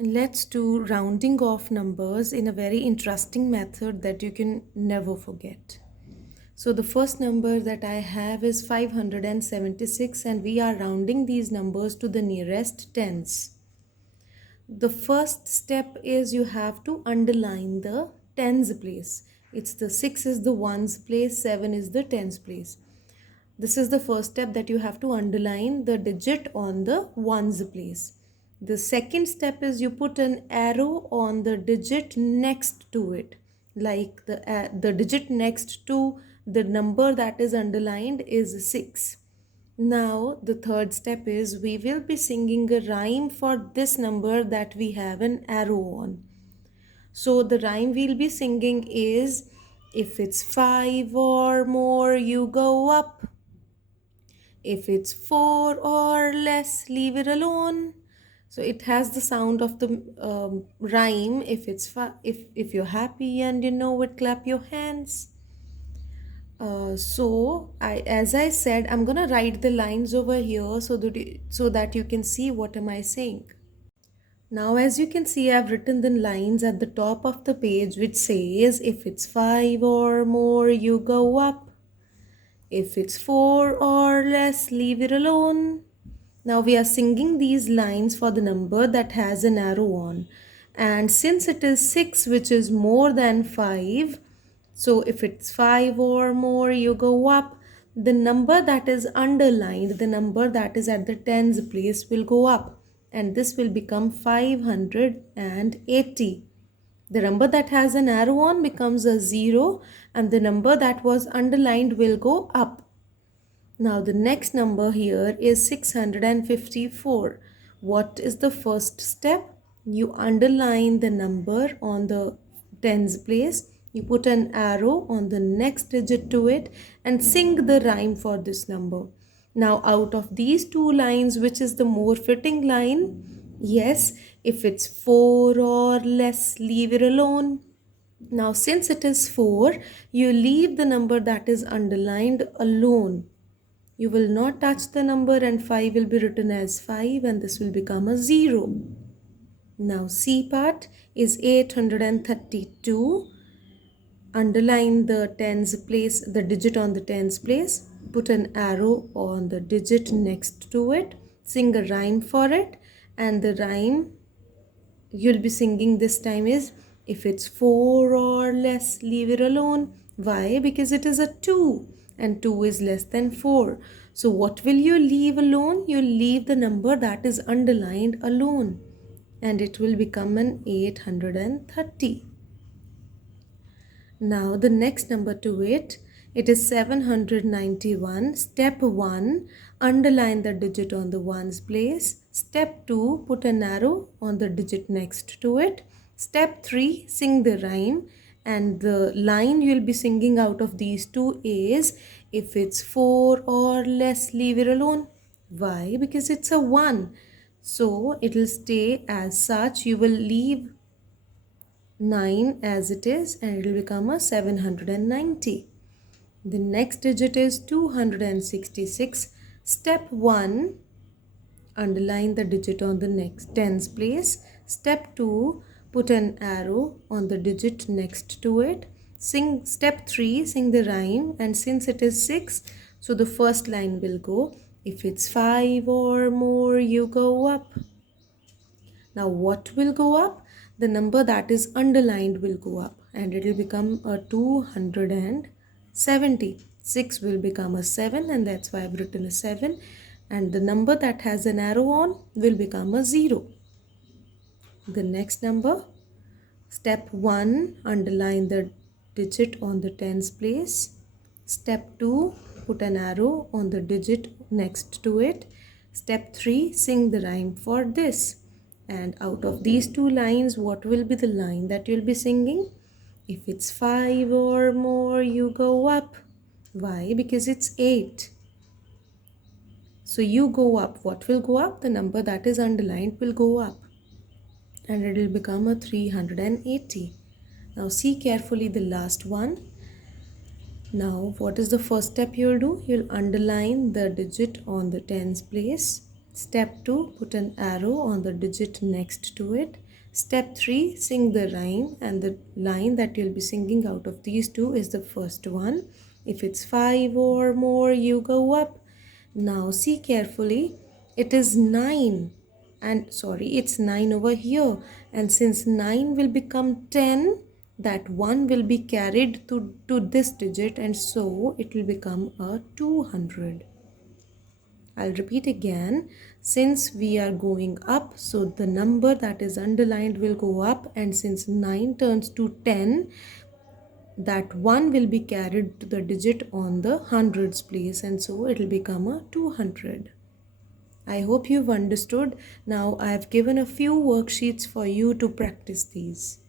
Let's do rounding off numbers in a very interesting method that you can never forget. So the first number that I have is 576 and we are rounding these numbers to the nearest tens. The first step is you have to underline the tens place. It's the 6 is the ones place, 7 is the tens place. This is the first step, that you have to underline the digit on the ones place. The second step is you put an arrow on the digit next to it. Like the digit next to the number that is underlined is 6. Now the third step is we will be singing a rhyme for this number that we have an arrow on. So the rhyme we'll be singing is, if it's 5 or more you go up, if it's 4 or less leave it alone. So it has the sound of the rhyme. If you're happy and you know it, clap your hands. As I said, I'm gonna write the lines over here so that you can see what am I saying. Now, as you can see, I've written the lines at the top of the page which says, if it's 5 or more, you go up. If it's 4 or less, leave it alone. Now we are singing these lines for the number that has an arrow on. And since it is 6, which is more than 5, so if it's 5 or more, you go up. The number that is underlined, the number that is at the tens place, will go up. And this will become 580. The number that has an arrow on becomes a 0, and the number that was underlined will go up. Now the next number here is 654. What is the first step? You underline the number on the tens place. You put an arrow on the next digit to it and sing the rhyme for this number. Now out of these two lines, which is the more fitting line? Yes, if it's 4 or less, leave it alone. Now since it is 4, you leave the number that is underlined alone. You will not touch the number, and 5 will be written as 5 and this will become a 0. Now C part is 832. Underline the tens place, the digit on the tens place. Put an arrow on the digit next to it. Sing a rhyme for it, and the rhyme you'll be singing this time is, if it's 4 or less, leave it alone. Why? Because it is a 2 and 2 is less than 4. So what will you leave alone? You'll leave the number that is underlined alone, and it will become an 830. Now the next number to it is 791. Step 1, underline the digit on the ones place. Step 2, put an arrow on the digit next to it. Step 3, sing the rhyme, and the line you'll be singing out of these two is, if it's 4 or less, leave it alone. Why? Because it's a 1. So it will stay as such. You will leave 9 as it is and it will become a 790. The next digit is 266. Step 1, underline the digit on the next tens place. Step 2, put an arrow on the digit next to it. Step 3, sing the rhyme, and since it is 6, so the first line will go, if it's 5 or more, you go up. Now what will go up? The number that is underlined will go up and it will become a 270. 6 will become a 7 and that's why I've written a 7, and the number that has an arrow on will become a 0. The next number, step 1, underline the digit on the tens place. Step 2, put an arrow on the digit next to it. Step 3, sing the rhyme for this. And out of these two lines, what will be the line that you'll be singing? If it's 5 or more, you go up. Why? Because it's 8. So you go up. What will go up? The number that is underlined will go up. And it will become a 380. Now see carefully the last one. Now what is the first step you'll do? You'll underline the digit on the tens place. Step 2, put an arrow on the digit next to it. Step 3, sing the rhyme, and the line that you'll be singing out of these two is the first one. If it's 5 or more, you go up. Now see carefully, it is 9, and sorry, it's 9 over here, and since 9 will become 10, that 1 will be carried to this digit, and so it will become a 200. I'll repeat again. Since we are going up, so the number that is underlined will go up, and since 9 turns to 10, that 1 will be carried to the digit on the hundreds place, and so it will become a 200. I hope you've understood. Now I have given a few worksheets for you to practice these.